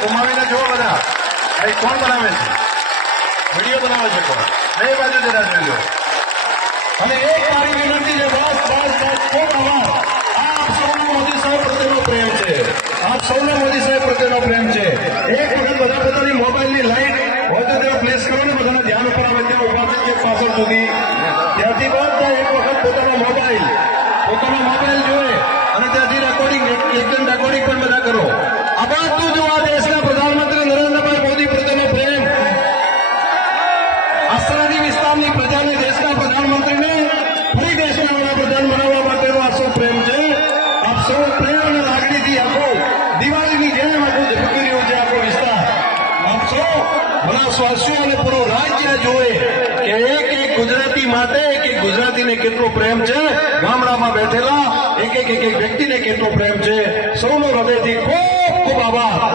ગુમાવીને જુઓ બધા કોણ બનાવે છે, વિડીયો બનાવે છે કોણ, બે બાજુ જરા જોઈ લો. અને એક મારી વિનંતી છે, બસ બસ બસ ખૂબ આભાર. આપ સૌનો મોદી સાહેબ પ્રત્યેનો પ્રેમ છે, આપ સૌનો મોદી સાહેબ પ્રત્યેનો પ્રેમ છે. એક વખત બધા પોતાની મોબાઈલની લાઈટ હોય તો તેઓ પ્લેસ કરો ને, બધાના ધ્યાન ઉપર આવે ત્યાં ઉભા થઈ જાય પાછળ સુધી, ત્યાંથી બધા એક વખત પોતાનો મોબાઈલ જોવે અને ત્યાંથી રેકોર્ડિંગ પણ બધા કરો. આ બધું જો આ દેશના પ્રધાનમંત્રી નરેન્દ્રભાઈ મોદી પ્રત્યેનો પ્રેમ, આ સરહદી વિસ્તારની પ્રજાને દેશના પ્રધાનમંત્રીને ફરી દેશના વડાપ્રધાન બનાવવા માટેનો આ સૌ પ્રેમ છે. આપ સૌ પ્રેમ અને લાગણીથી આખો દિવાળીની જેમ આખું ઝબકી રહ્યું છે આખો વિસ્તાર. આપ સૌ બનાસવાસીઓ અને પૂરો રાજ્ય જોવે કે એક એક ગુજરાતી માટે એક એક ગુજરાતીને કેટલો પ્રેમ છે, ગામડામાં બેઠેલા એક એક વ્યક્તિને કેટલો પ્રેમ છે. સૌનો હૃદયથી ખૂબ ખૂબ આભાર.